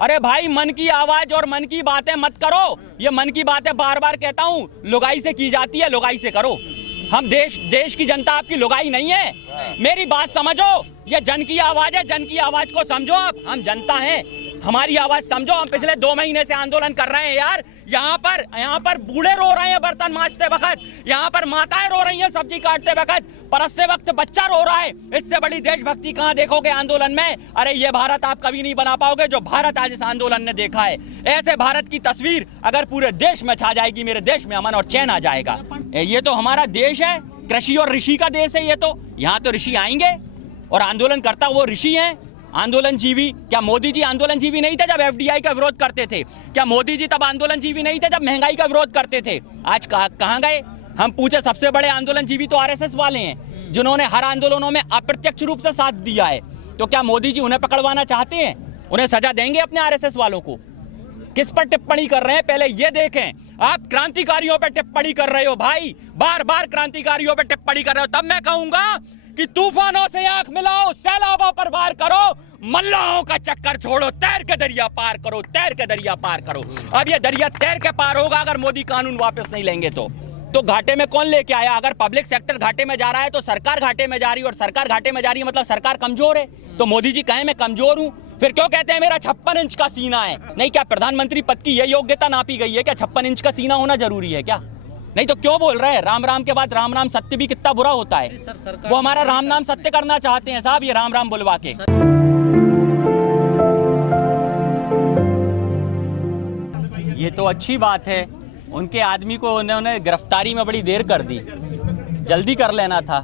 अरे भाई मन की आवाज और मन की बातें मत करो। ये मन की बातें बार बार कहता हूँ, लुगाई से की जाती है, लुगाई से करो। हम देश की जनता आपकी लुगाई नहीं है। मेरी बात समझो, ये जन की आवाज है, जन की आवाज को समझो आप। हम जनता हैं, हमारी आवाज समझो। हम पिछले 2 महीने से आंदोलन कर रहे हैं यार। यहाँ पर बूढ़े रो रहे हैं बर्तन मांजते वक्त, यहाँ पर माताएं रो रही हैं सब्जी काटते वक्त, परसते वक्त बच्चा रो रहा है। इससे बड़ी देशभक्ति कहाँ देखोगे आंदोलन में? अरे ये भारत आप कभी नहीं बना पाओगे जो भारत आज इस आंदोलन ने देखा है। ऐसे भारत की तस्वीर अगर पूरे देश में छा जाएगी, मेरे देश में अमन और चैन आ जाएगा। ये तो हमारा देश है, कृषि और ऋषि का देश है। ये तो यहाँ तो ऋषि आएंगे और आंदोलन करता वो ऋषि हैं, आंदोलन जीवी। क्या मोदी जी आंदोलन जीवी नहीं थे जब एफडीआई का विरोध करते थे? क्या मोदी जी तब आंदोलन जीवी नहीं थे जब महंगाई का विरोध करते थे? आज कहाँ गए? हम पूछे, सबसे बड़े आंदोलन जीवी तो आरएसएस वाले हैं, जिन्होंने हर आंदोलनों में अप्रत्यक्ष रूप से साथ दिया है। तो क्या मोदी जी उन्हें पकड़वाना चाहते हैं? उन्हें सजा देंगे अपने आरएसएस वालों को? किस पर टिप्पणी कर रहे हैं पहले ये देखें। आप क्रांतिकारियों पर टिप्पणी कर रहे हो भाई, बार बार क्रांतिकारियों पर टिप्पणी कर रहे हो। तब मैं कहूंगा कि तूफानों से आंख मिलाओ, सैलाबों पर वार करो, मल्लाहों का चक्कर छोड़ो, तैर के दरिया पार करो, तैर के दरिया पार करो। अब ये दरिया तैर के पार होगा अगर मोदी कानून वापस नहीं लेंगे तो घाटे में कौन लेके आया? अगर पब्लिक सेक्टर घाटे में जा रहा है तो सरकार घाटे में जा रही है, और सरकार घाटे में जा रही है मतलब सरकार कमजोर है। तो मोदी जी कहें मैं कमजोर हूं, फिर क्यों कहते हैं मेरा 56 इंच का सीना है? नहीं, क्या प्रधानमंत्री पद की यह योग्यता नापी गई है? क्या 56 इंच का सीना होना जरूरी है क्या? नहीं तो क्यों बोल रहे हैं? राम राम के बाद राम राम सत्य भी कितना बुरा होता है। वो हमारा राम नाम सत्य करना चाहते हैं साहब, ये राम राम बुलवा के। ये तो अच्छी बात है, उनके आदमी को उन्होंने गिरफ्तारी में बड़ी देर कर दी, जल्दी कर लेना था।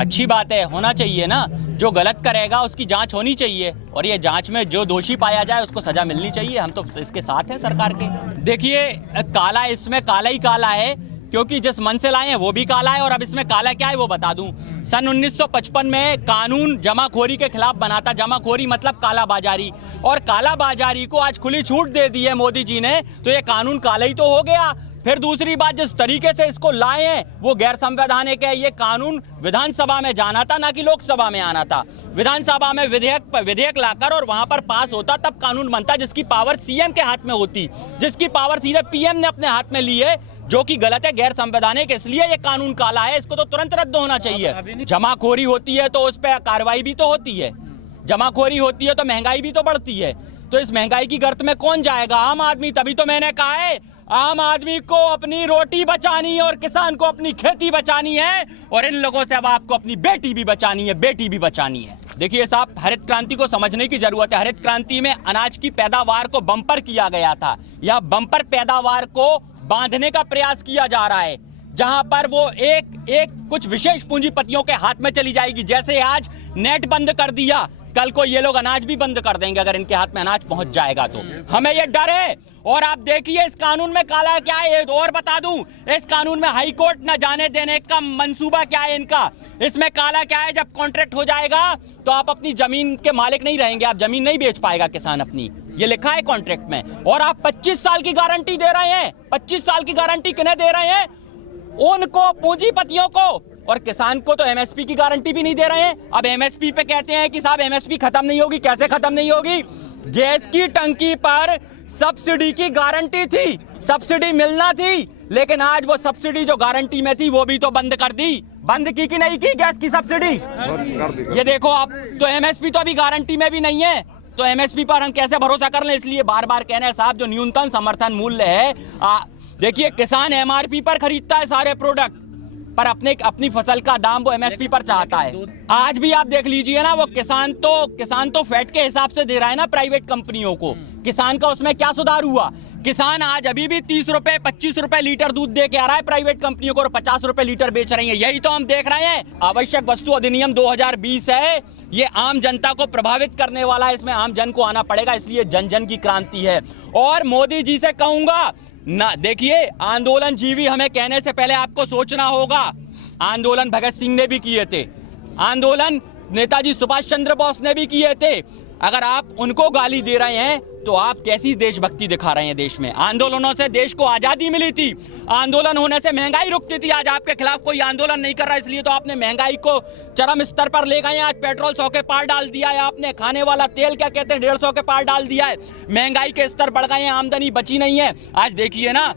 अच्छी बात है, होना चाहिए ना। जो गलत करेगा उसकी जांच होनी चाहिए, और ये जांच में जो दोषी पाया जाए उसको सजा मिलनी चाहिए। हम तो इसके साथ हैं सरकार के। देखिए, काला इसमें काला ही काला है, क्योंकि जिस मन से लाए हैं वो भी काला है। और अब इसमें काला क्या है वो बता दूं। सन 1955 में कानून जमाखोरी के खिलाफ बना था। जमाखोरी मतलब काला बाजारी, और काला बाजारी को आज खुली छूट दे दी है मोदी जी ने, तो ये कानून काला ही तो हो गया। फिर दूसरी बात, जिस तरीके से इसको लाए हैं वो गैर संवैधानिक है। ये कानून विधानसभा में जाना था, ना कि लोकसभा में आना था। विधानसभा में विधेयक लाकर और वहां पर पास होता तब कानून बनता, जिसकी पावर सीएम के हाथ में होती, जिसकी पावर सीधे पीएम ने अपने हाथ में ली है, जो कि गलत है, गैर संवैधानिक। इसलिए ये कानून काला है, इसको तो तुरंत रद्द होना चाहिए। जमाखोरी होती है तो उस पर कार्रवाई भी तो होती है, जमाखोरी होती है तो महंगाई भी तो बढ़ती है। तो इस महंगाई की गर्त में कौन जाएगा? आम आदमी। तभी तो मैंने कहा है, आम आदमी को अपनी रोटी बचानी है और किसान को अपनी खेती बचानी है, और इन लोगों से अब आपको अपनी बेटी भी बचानी है, बेटी भी बचानी है। देखिए साहब, हरित क्रांति को समझने की जरूरत है। हरित क्रांति में अनाज की पैदावार को बम्पर किया गया था। यह बम्पर पैदावार को बांधने का प्रयास किया जा रहा है, जहां पर वो एक कुछ विशेष पूंजीपतियों के हाथ में चली जाएगी। जैसे आज नेट बंद कर दिया, कल को ये लोग अनाज भी बंद कर देंगे अगर इनके हाथ में अनाज पहुंच जाएगा तो। हमें ये डर है। और आप देखिए इस कानून में काला क्या है, और बता दूं, इस कानून में हाई कोर्ट न जाने देने का मंसूबा क्या है इनका। इसमें काला क्या है, जब कॉन्ट्रैक्ट हो जाएगा तो आप अपनी जमीन के मालिक नहीं रहेंगे, आप जमीन नहीं बेच पाएगा किसान अपनी, ये लिखा है कॉन्ट्रैक्ट में। और आप 25 साल की गारंटी दे रहे हैं। 25 साल की गारंटी किन्हें दे रहे हैं? उनको, पूंजीपतियों को। और किसान को तो एमएसपी की गारंटी भी नहीं दे रहे हैं। अब एमएसपी पे कहते हैं कि साहब एमएसपी खत्म नहीं होगी। कैसे खत्म नहीं होगी? गैस की टंकी पर सब्सिडी की गारंटी थी, सब्सिडी मिलना थी, लेकिन आज वो सब्सिडी जो गारंटी में थी वो भी तो बंद कर दी। बंद की कि नहीं की गैस की सब्सिडी? ये देखो आप, तो एमएसपी तो अभी गारंटी में भी नहीं है, तो एमएसपी पर हम कैसे भरोसा कर लें? इसलिए बार बार कहना है साहब, जो न्यूनतम समर्थन मूल्य है, देखिए किसान एमआरपी पर खरीदता है सारे प्रोडक्ट, पर अपनी फसल का दाम वो एमएसपी पर चाहता है। आज भी आप देख लीजिए ना, वो किसान तो फैट के हिसाब से दे रहा है ना प्राइवेट कंपनियों को। किसान का उसमें क्या सुधार हुआ? किसान आज अभी भी 30 रुपए 25 रुपए लीटर दूध दे के आ रहा है प्राइवेट कंपनियों को, और 50 रुपए लीटर बेच रही है। यही तो हम देख रहे हैं। आवश्यक वस्तु अधिनियम 2020 है, ये आम जनता को प्रभावित करने वाला है, इसमें आम जन को आना पड़ेगा, इसलिए जन जन की क्रांति है। और मोदी जी से कहूंगा ना, देखिए आंदोलन जीवी हमें कहने से पहले आपको सोचना होगा। आंदोलन भगत सिंह ने भी किए थे, आंदोलन नेताजी सुभाष चंद्र बोस ने भी किए थे, अगर आप उनको गाली दे रहे हैं तो आप कैसी देशभक्ति दिखा रहे हैं देश में। आंदोलनों से देश को आजादी मिली थी, आंदोलन होने से महंगाई रुकती थी। आज आपके खिलाफ कोई आंदोलन नहीं कर रहा, इसलिए तो आपने महंगाई को चरम स्तर पर ले गए हैं। आज पेट्रोल 100 के पार डाल दिया है आपने, खाने वाला तेल क्या कहते हैं 150 के पार डाल दिया है। महंगाई के स्तर बढ़ गए हैं, आमदनी बची नहीं है। आज देखिए ना,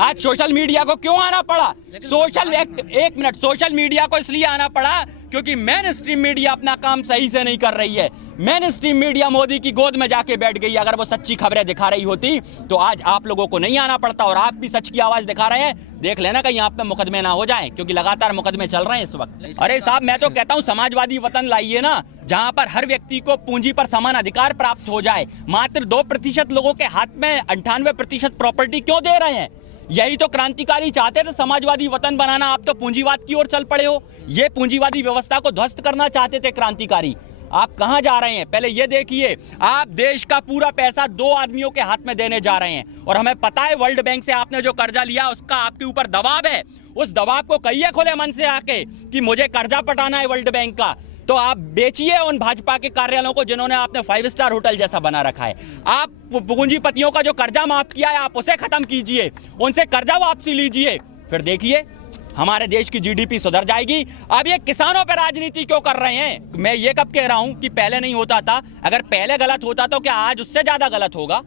आज सोशल मीडिया को क्यों आना पड़ा? एक मिनट, सोशल मीडिया को इसलिए आना पड़ा क्योंकि मेन स्ट्रीम मीडिया अपना काम सही से नहीं कर रही है। मेन स्ट्रीम मीडिया मोदी की गोद में जाके बैठ गई। अगर वो सच्ची खबरें दिखा रही होती तो आज आप लोगों को नहीं आना पड़ता, और आप भी सच की आवाज दिखा रहे हैं। देख लेना कहीं आप पे मुकदमे ना हो जाए, क्योंकि लगातार मुकदमे चल रहे हैं इस वक्त। अरे साहब, मैं तो कहता हूं समाजवादी वतन लाइए ना, जहां पर हर व्यक्ति को पूंजी पर समान अधिकार प्राप्त हो जाए। मात्र 2% लोगों के हाथ में 98% प्रॉपर्टी क्यों दे रहे हैं? यही तो क्रांतिकारी चाहते थे, समाजवादी वतन बनाना। आप तो पूंजीवाद की ओर चल पड़े हो। ये पूंजीवादी व्यवस्था को ध्वस्त करना चाहते थे क्रांतिकारी। आप कहां जा रहे हैं पहले ये देखिए। आप देश का पूरा पैसा 2 आदमियों के हाथ में देने जा रहे हैं, और हमें पता है वर्ल्ड बैंक से आपने जो कर्जा लिया उसका आपके ऊपर दबाव है। उस दबाव को कहिए खुले मन से आके कि मुझे कर्जा पटाना है वर्ल्ड बैंक का, तो आप बेचिए उन भाजपा के कार्यालयों को जिन्होंने आपने 5 स्टार होटल जैसा बना रखा है। आप पूंजीपतियों का जो कर्जा माफ किया है आप उसे खत्म कीजिए, उनसे कर्जा वापसी लीजिए, फिर देखिए हमारे देश की जीडीपी सुधर जाएगी। अब ये किसानों पर राजनीति क्यों कर रहे हैं? मैं ये कब कह रहा हूं कि पहले नहीं होता था? अगर पहले गलत होता तो क्या आज उससे ज्यादा गलत होगा?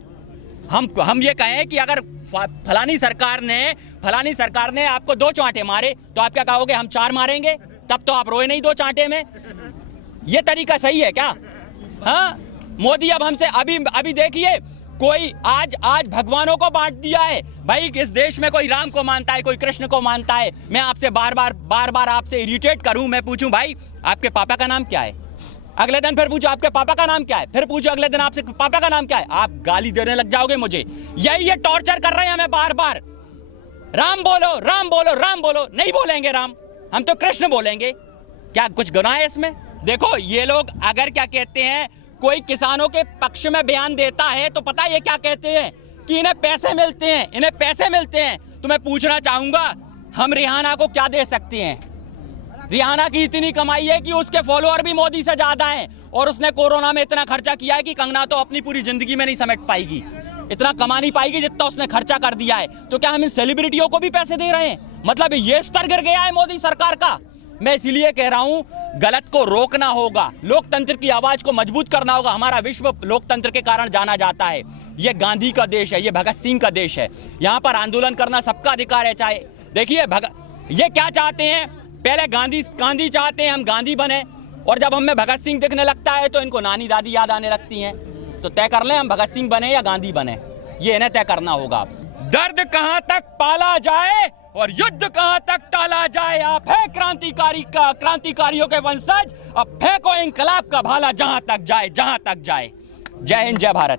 हम ये कहें कि अगर फलानी सरकार ने आपको 2 चांटे मारे तो आप क्या कहोगे? हम 4 मारेंगे, तब तो आप रोए नहीं 2 चांटे में। ये तरीका सही है क्या? हाँ, मोदी अब हमसे अभी देखिए, कोई आज भगवानों को बांट दिया है। भाई इस देश में कोई राम को मानता है, कोई कृष्ण को मानता है। मैं आपसे बार बार आपसे इरिटेट करूं, मैं पूछूं भाई आपके पापा का नाम क्या है? अगले दिन फिर पूछो आपके पापा का नाम क्या है, फिर पूछो अगले दिन आपसे पापा का नाम क्या है। आप गाली देने लग जाओगे मुझे। यही ये टॉर्चर कर रहे हैं हमें बार। राम बोलो, राम बोलो, राम बोलो। नहीं बोलेंगे राम, हम तो कृष्ण बोलेंगे। क्या कुछ गुनाह है इसमें? देखो ये लोग अगर क्या कहते हैं, कोई किसानों के पक्ष में बयान देता है तो पता है ये क्या कहते हैं कि इन्हें पैसे मिलते हैं। तो मैं पूछना चाहूंगा, हम रिहाना को क्या दे सकते हैं? रिहाना की इतनी कमाई है कि उसके फॉलोअर भी मोदी से ज्यादा हैं, और उसने कोरोना में इतना खर्चा किया है कि कंगना तो अपनी पूरी जिंदगी में नहीं समेट पाएगी, इतना कमा नहीं पाएगी जितना उसने खर्चा कर दिया है। तो क्या हम इन सेलिब्रिटियों को भी पैसे दे रहे हैं? मतलब ये स्तर गिर गया है मोदी सरकार का। मैं इसीलिए कह रहा हूं, गलत को रोकना होगा, लोकतंत्र की आवाज को मजबूत करना होगा। हमारा विश्व लोकतंत्र के कारण जाना जाता है। ये गांधी का देश है, ये भगत सिंह का देश है। यहाँ पर आंदोलन करना सबका अधिकार है। चाहे देखिए ये क्या चाहते हैं, पहले गांधी चाहते हैं हम गांधी बने, और जब हमें भगत सिंह दिखने लगता है तो इनको नानी दादी याद आने लगती हैं। तो तय कर लें हम भगत सिंह बने या गांधी बने, ये इन्हें तय करना होगा। दर्द कहां तक पाला जाए और युद्ध कहां तक टाला जाए। आप है क्रांतिकारियों के वंशज, अब फेंको इंकलाब का भाला जहां तक जाए। जय हिंद, जय भारत।